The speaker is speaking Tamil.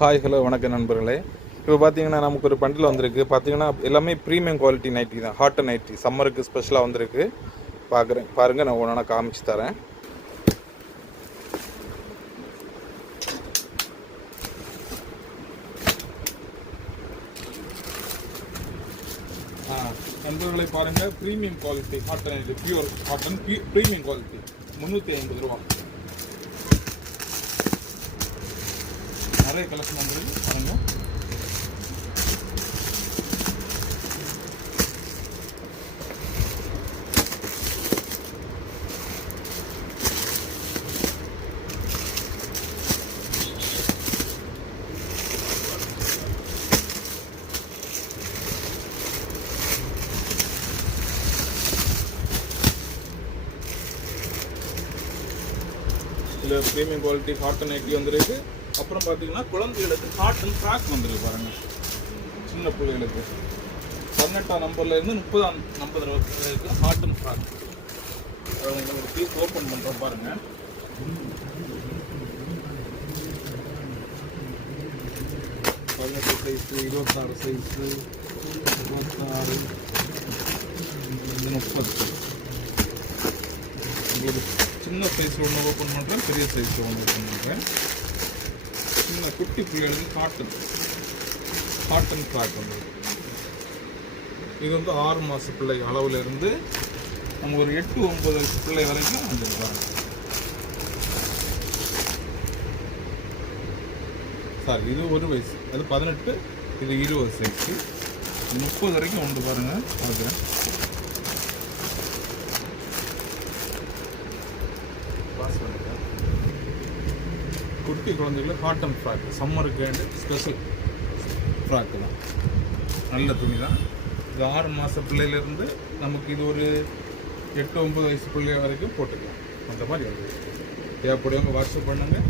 ஹாய் ஹலோ வணக்கம் நண்பர்களே. இப்போ பார்த்தீங்கன்னா நமக்கு ஒரு பண்டில் வந்திருக்கு. பார்த்தீங்கன்னா எல்லாமே ப்ரீமியம் குவாலிட்டி நைட்டி தான், ஹாட்டன் நைட்டி சம்மருக்கு ஸ்பெஷலாக வந்திருக்கு. பாருங்கள், நான் ஒன்றா காமிச்சு தரேன். நண்பர்களை பாருங்கள், premium quality cotton nighty, pure cotton premium quality 350 ரூபா. நிறைய கலெக்ஷன் வந்துருக்கு பாருங்க. இதில் ப்ரீமியம் குவாலிட்டி காட்டன் நைட்டி வந்துருக்கு. அப்புறம் பார்த்தீங்கன்னா குழந்தைகளுக்கு காட்டன் ஃப்ராக் வந்துருக்கு பாருங்கள். சின்ன பிள்ளைகளுக்கு 18ஆம் நம்பர்லேருந்து 30ஆம் நம்பர் வரைக்கும் காட்டன் ஃப்ராக். ஒரு பீஸ் ஓப்பன் பண்ணுறோம் பாருங்கள். பதினெட்டு சைஸு, 26 சைஸு, 26, 30. உங்களுக்கு சின்ன சைஸ் ஒன்று ஓப்பன் பண்ணுறேன், பெரிய சைஸ் ஒன்று ஓப்பன் பண்ணுறேன். சின்ன குட்டி பிள்ளைகளுக்கு காட்டன் ஃப்ராக் வந்து இது வந்து 6 மாத பிள்ளை அளவில் இருந்து நம்ம ஒரு 8-9 வயசு பிள்ளை வரைக்கும் வந்துருக்காங்க. சாரி, இது 1 வயசு, அது 18, இது 20 சைஸு, 30 வரைக்கும் உண்டு பாருங்கள். பார்க்குறேன். குட்டி குழந்தைகளுக்கு காட்டன் ஃப்ராக் சம்மருக்கு வேண்டு ஸ்பெஷல் ஃப்ராக்கு தான். நல்ல துணி தான். இது 6 மாத பிள்ளையிலேருந்து நமக்கு இது ஒரு 8-9 வயசு பிள்ளை வரைக்கும் போட்டுக்கலாம். அந்த மாதிரி வந்து தேவைப்படுவவங்க வாட்ஸ்அப் பண்ணுங்கள்.